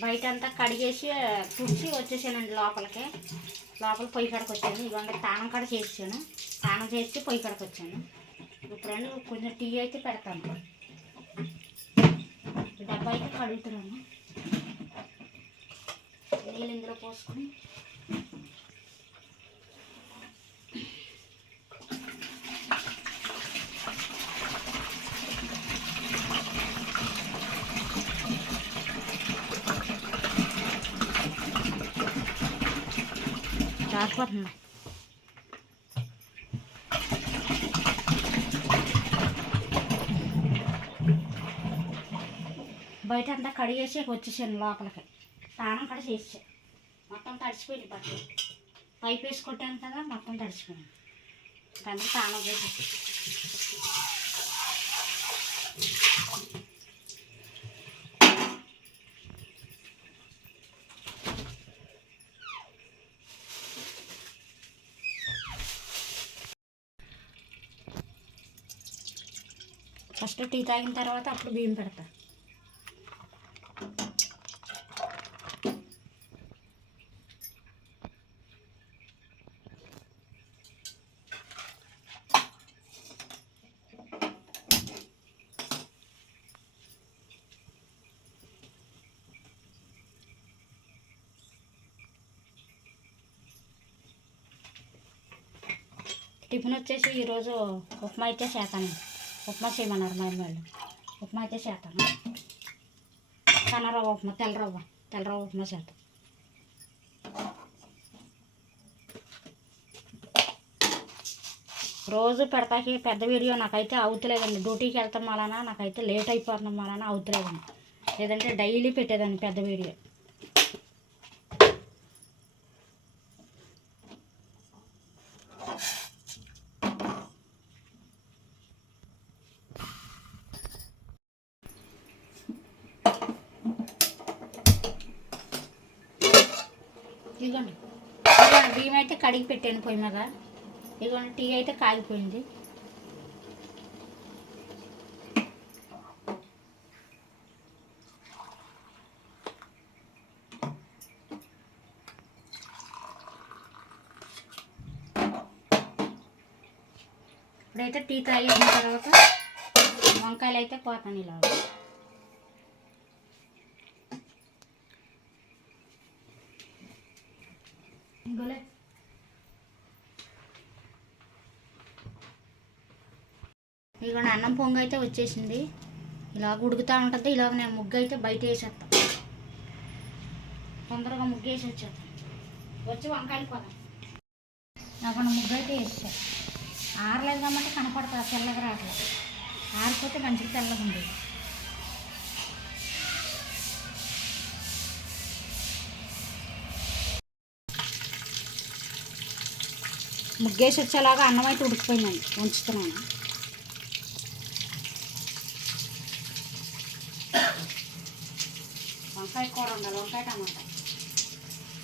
బయట అంతా కడిగేసి తుడిచి వచ్చేసానండి లోపల పొయ్యి కాడకు వచ్చాను. ఇదిగోండి స్నానం కాడ చేసాను. స్నానం చేసి పొయ్యి కాడకు వచ్చాను. ఇప్పుడు కొంచెం టీ అయితే పెడతాను. డబ్బా అయితే కడుగుతున్నాను. నీళ్ళు ఇందులో పోసుకొని రాకపోతున్నా. బయట అంతా కడిగేసి వచ్చేసాను లోపలికి. స్నానం కూడా చేసా. మొత్తం తడిచిపోయింది బట్టలు. పైప్ వేసి కొట్టాను కదా, మొత్తం తడిచిపోయింది. అందుకే స్నానం చేసేసి ఫస్ట్ టీ తాగిన తర్వాత అప్పుడు బియ్యం పెడతా. టిఫిన్ వచ్చేసి ఈరోజు ఉప్మా అయితే చేస్తాను. ఉప్మా చేయమన్నారు మా అమ్మ వాళ్ళు. ఉప్మా అయితే చేస్తాను. సన్నరవ్వ ఉప్మా, తెల్లరవ్వ ఉప్మా చేస్తాను. రోజు పెడతాకి పెద్ద వీడియో నాకైతే అవుతలేదండి. డ్యూటీకి వెళ్తాం వలన నాకైతే లేట్ అయిపోతున్నాం వలన అవుతలేదండి. లేదంటే డైలీ పెట్టేదాన్ని పెద్ద వీడియో. ఇదిగోండి బియ్యం అయితే కడిగి పెట్టాను పొయ్యి మీద. ఇదిగోండి టీ అయితే కాగిపోయింది. ఇప్పుడైతే టీ తాగేసిన తర్వాత వంకాయలు అయితే పోతాను ఇలా. ఇక అన్నం పొంగు అయితే వచ్చేసింది. ఇలాగ ఉడుకుతూ ఉంటుంది. ఇలాగ నేను ముగ్గు అయితే బయట వేసేస్తాను. తొందరగా ముగ్గు వేసి వచ్చేస్తాను. వచ్చి వంకాయలు పోదాం. నాకు ముగ్గు అయితే వేసేసాను. ఆరలేదు కాబట్టి కనపడుతుంది, తెల్లగా రావట్లేదు. ఆరిపోతే మంచిగా తెల్లగా ఉండేది. ముగ్గేసి వచ్చేలాగా అన్నం అయితే ఉడికిపోయిందండి. ఉంచుతున్నాను. వంకాయ కూర ఉండాలి. వంకాయ టమాటా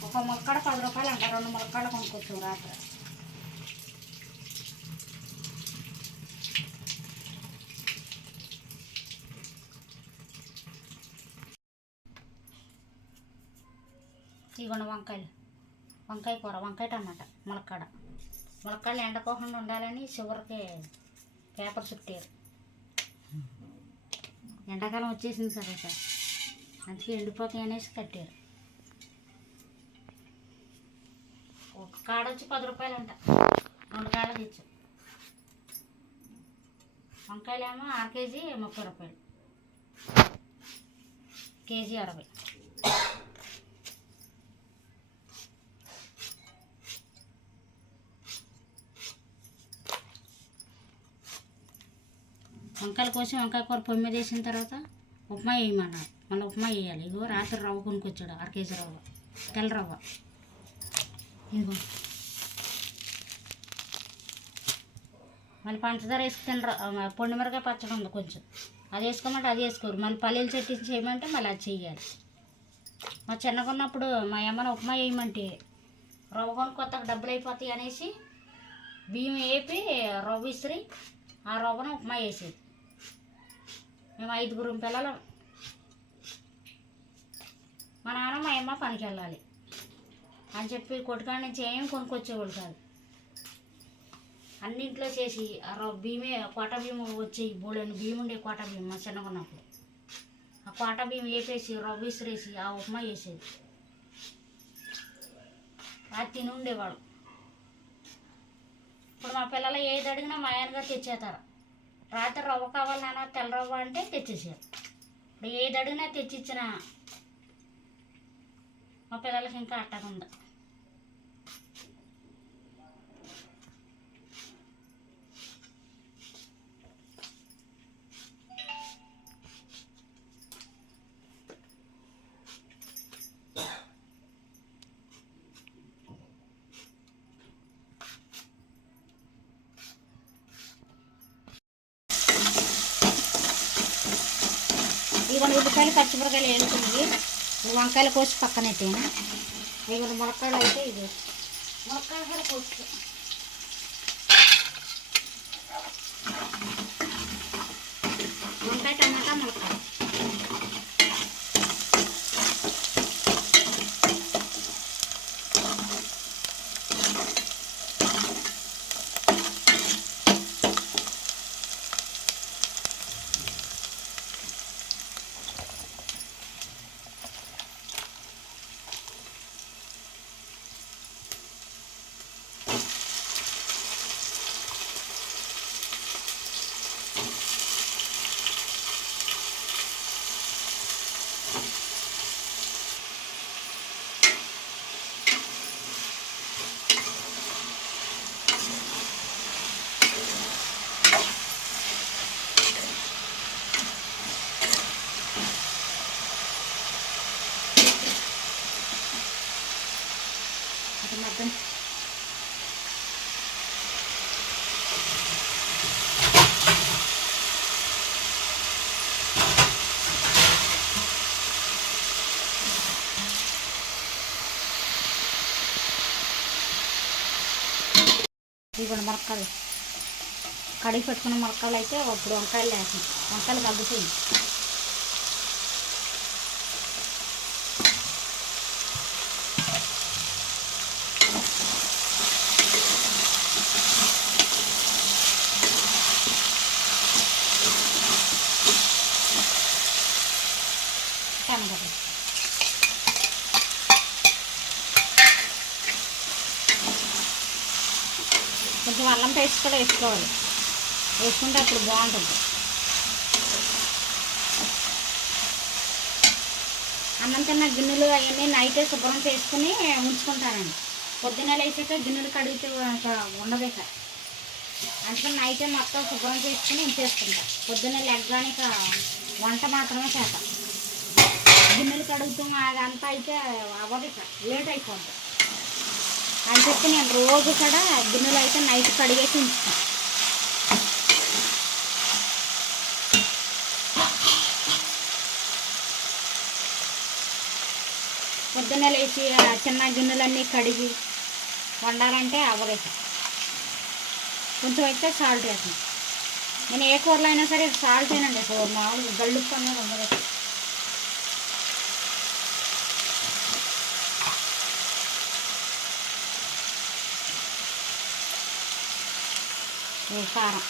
ఒక ములక్కడ 10 రూపాయలు అంట. 2 ములక్కళ్ళు కొనుక్కొచ్చాం రాత్రి. ఇదిగోండి వంకాయ కూర, వంకాయ టమాటా ములక్కాడలు ఎండకోకుండా ఉండాలని చివరికి పేపర్ చుట్టారు. ఎండాకాలం వచ్చేసింది కదా సార్, అందుకే ఎండిపోతాయి అనేసి కట్టారు. ఒక కాడ వచ్చి 10 రూపాయలు అంట. 2 కాడలు తెచ్చు. వంకాయలేమో 6 కేజీ 30 రూపాయలు, కేజీ 60. వంకాయలు కోసి వంకాయ కూర పొయ్యి మీద వేసిన తర్వాత ఉప్మా వేయమన్నారు. మళ్ళీ ఉప్మా వేయాలి. ఇగో రాత్రి రవ్వ కొనుక్కొచ్చాడు, 1 కేజీ రవ్వ, తెల్ల రవ్వ. ఇదిగో మళ్ళీ పంచదార వేసుకుని పొండి మిరకాయ పచ్చడి ఉంది కొంచెం, అది వేసుకోమంటే అది వేసుకోరు. మళ్ళీ పల్లీలు చెట్టు చేయమంటే మళ్ళీ అది చెయ్యాలి. మా చిన్నగా ఉన్నప్పుడు మా అమ్మని ఉప్మా వేయమంటే రవ్వ కొనుక్కొత్తాక డబ్బులు అయిపోతాయి అనేసి బియ్యం వేపి రవ్వ విసిరి ఆ రవ్వను ఉప్మా వేసేది. మేము 5 పిల్లలు. మా నాన్న మా అమ్మ పనికి వెళ్ళాలి అని చెప్పి కొట్టుకాడి నుంచి ఏం కొనుక్కొచ్చేవాళ్ళు కాదు. అన్నింట్లో చేసి బియ్యమే కోట బియ్యం వచ్చేవి, బోడని బియ్యం ఉండే కోట బియ్యం మా చిన్నగా ఉన్నప్పుడు. ఆ కోట బియ్యం వేపేసి రవ్వ విసిరేసి ఆ ఉప్మా వేసేది, అది తిని ఉండేవాడు. ఇప్పుడు మా పిల్లలు ఏది అడిగినా మా ఆయనగా తెచ్చేస్తారు. రాత్రి రవ్వ కావాలి నాన్న తెల్ల రవ్వ అంటే తెచ్చేసారు. ఇప్పుడు ఏది అడిగినా తెచ్చిచ్చిన మా పిల్లలకి ఇంకా అట్టకుండా. ఇవన్నీ ఉల్లిపాయలు పచ్చిమిరకాయలు వేసుకుని వంకాయలు కోసి పక్కనెట్టాను. ఇవన్నీ ములక్కాయలు అయితే ఇది ములక్కాయలు కోసి వంకాయ టమాటా ములక్కాయ. మగ్గం ఇవ్వండి ములక్కాయలు కడిగి పెట్టుకున్న ములక్కాయలు అయితే అప్పుడు వంకాయలు వేస్తాం. వంకాయలు కలుగుతాయి. టమాటా కొంచెం అల్లం పేస్ట్ కూడా వేసుకోవాలి. వేసుకుంటే అప్పుడు బాగుంటుంది. అన్నం తిన్న గిన్నెలు అవన్నీ నైటే శుభ్రం చేసుకుని ఉంచుకుంటానండి. పొద్దున్న లేచాక గిన్నెలు కడిగితే ఉండదు ఇక. అందుకని నైటే మొత్తం శుభ్రం చేసుకుని ఉంచేసుకుంటా. పొద్దున్న లెగ్గానే ఇక వంట మాత్రమే చేస్తాం. గిన్నెలు కడుగుతాం అదంతా అయితే అవ్వదు, ఇక లేట్ అయిపోతుంది అని చెప్పి నేను రోజు కూడా గిన్నెలు అయితే నైట్ కడిగేసి ఉంచుతాను. పొద్దున్న లేచి చిన్న గిన్నెలన్నీ కడిగి వండాలంటే అవ్వదు. కొంచెం అయితే సాల్ట్ వేస్తాను. నేను ఏ కూరలో అయినా సరే సాల్ట్ వేయనండి. మామూలుగా గల్లుప్పు అనేది ఉండదు. కారం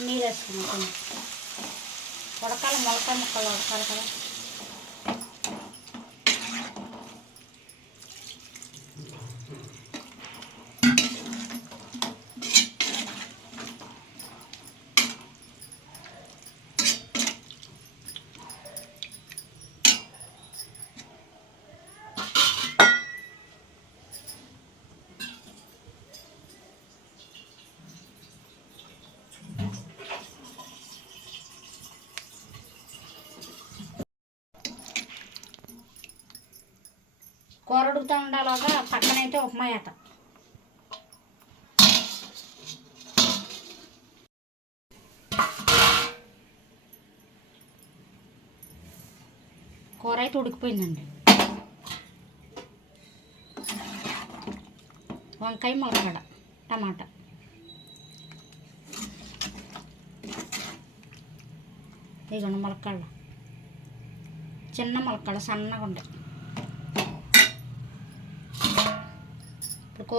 నీళ్ళు వేసుకున్నాం. ఉడకాలి, మొలకాయ ముక్కలు ఉడకాలి కదా. కూర ఉడుకుతూ ఉండాలోగా పక్కనైతే ఉప్మా వేస్తాం. కూర అయితే ఉడికిపోయిందండి. వంకాయ ములక్కాడ టమాటా ఇదిగోండి ములక్కాడ చిన్న ములక్కాడ సన్నగా ఉంటాయి. ఇప్పుడు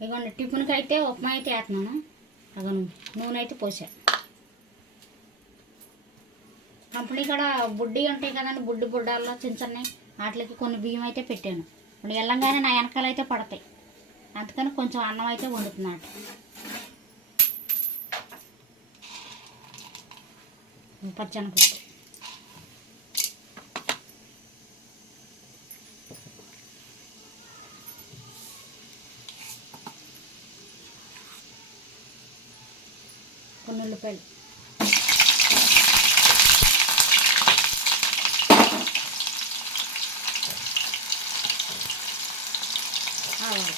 ఇదిగోండి టిఫిన్కి అయితే ఉప్మా అయితే వేస్తున్నాను. అదిగోండి నూనె అయితే పోసా. కంపెనీ కూడా బుడ్డి ఉంటాయి కదండి, బుడ్డాల్లో చిన్న చిన్నవి వాటికి కొన్ని బియ్యం అయితే పెట్టాను. ఇప్పుడు వెళ్ళంగానే నా వెనకాల అయితే పడతాయి, అందుకని కొంచెం అన్నం అయితే వండుతున్నాడు. పచ్చనపప్పు కొన్ని ఉల్లిపాయలు ఆవాలు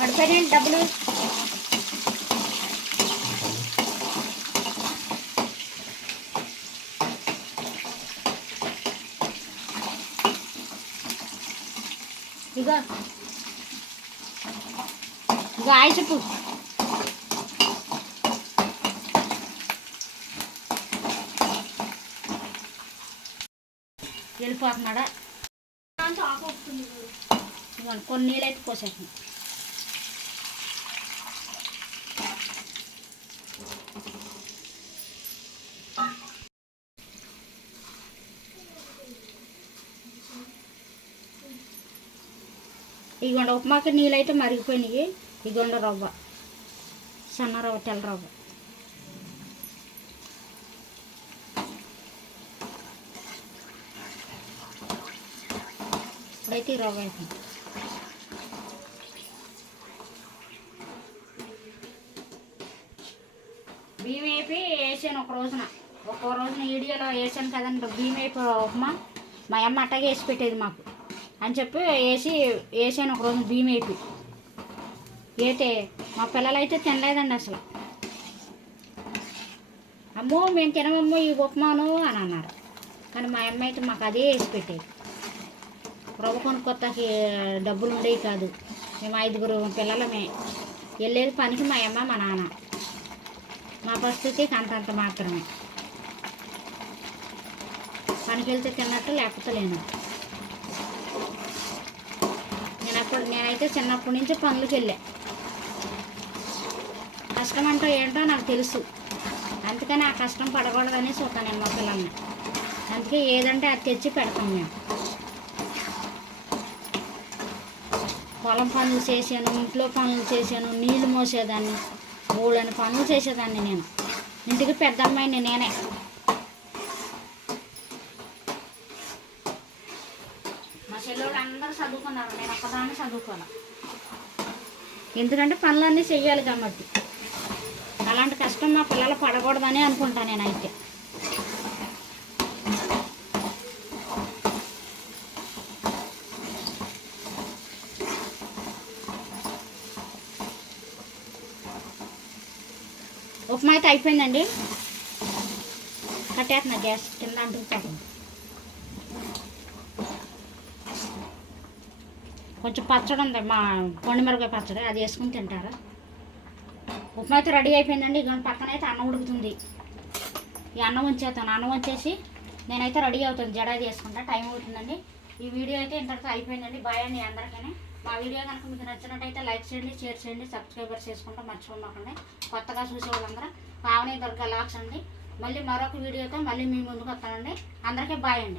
పడిపోయాయండి డబ్బులు. ఇగో ఇగో ఆయి చెప్పు. వెళ్ళిపోతున్నాడా? ఇవ్వండి కొన్ని నీళ్ళు అయితే పోసేస్తున్నాం. ఇగోండి ఉప్మాకి నీళ్ళు అయితే మరిగిపోయినాయి. ఇగోండి రవ్వ, సన్న రవ్వ, తెల్ల రవ్వ. ఇప్పుడైతే ఈ రవ్వ వేస్తుంది. బియ్యం వేపి వేసాను ఒక్క రోజున వీడియోలో వేసాను కదండి. బియ్యం వేపి ఉప్మా మా అమ్మ అట్టగా వేసి పెట్టేది మాకు అని చెప్పి వేసాను ఒక రోజు బియ్యం వేపి. అయితే మా పిల్లలు అయితే తినలేదండి అసలు. అమ్మో మేము తినమమ్మో ఈ ఉప్మాను అని అన్నారు. కానీ మా అమ్మ అయితే మాకు అదే వేసి పెట్టేది. రవ్వ కొనుక్కొత్తకి డబ్బులు ఉండేవి కాదు. మేము 5 పిల్లలమే వెళ్ళేది పనికి, మా అమ్మ మా నాన్న. మా పరిస్థితికి అంతంత మాత్రమే. పనికి వెళ్తే తిన్నట్టు లేకపోతే లేనట్టు. నేనైతే చిన్నప్పటి నుంచి పనులకు వెళ్ళా. కష్టం అంటే ఏంటో నాకు తెలుసు, అందుకని ఆ కష్టం పడకూడదని చూస్తాను నేను మా పిల్లల్ని. అందుకే ఏదంటే అది తెచ్చి పెడతాం మేము. పొలం పనులు చేశాను, ఇంట్లో పనులు చేశాను, నీళ్లు మోసేదాన్ని, బోళ్ళని పనులు చేసేదాన్ని నేను. ఇంటికి పెద్ద అమ్మాయిని నేనే. మా చెల్లెళ్ళు అందరూ చదువుకున్నారు, నేను ఒక్కదాన్ని చదువుకోవాలి. ఎందుకంటే పనులన్నీ చెయ్యాలి కాబట్టి. అలాంటి కష్టం మా పిల్లలు పడకూడదని అనుకుంటాను నేనైతే. ఉప్మా అయితే అయిపోయిందండి. కట్టేస్తున్నా, గ్యాస్ కింద అంటుకుపోతుంది. కొంచెం పచ్చడి ఉంది, మా పొండిమిరపకాయ పచ్చడి, అది వేసుకుని తింటారు. ఉప్మా అయితే రెడీ అయిపోయిందండి. ఇక పక్కన అయితే అన్నం ఉడుకుతుంది. ఈ అన్నం ఉంచేస్తాను. అన్నం వచ్చేసి నేనైతే రెడీ అవుతుంది, జడాది వేసుకుంటా. టైం అవుతుందండి. ఈ వీడియో అయితే ఇంతటితో అయిపోయిందండి. బాయ్ అండి అందరికీ. మా వీడియో కనుక మీకు నచ్చినట్టయితే లైక్ చేయండి, షేర్ చేయండి, సబ్స్క్రైబర్ చేసుకుంటూ మర్చిపోమాకండి. కొత్తగా చూసేవాళ్ళందరూ పావని దుర్గా లాక్స్ అండి. మళ్ళీ మరొక వీడియోతో మళ్ళీ మీ ముందుకు వస్తానండి. అందరికీ బాయ్ అండి.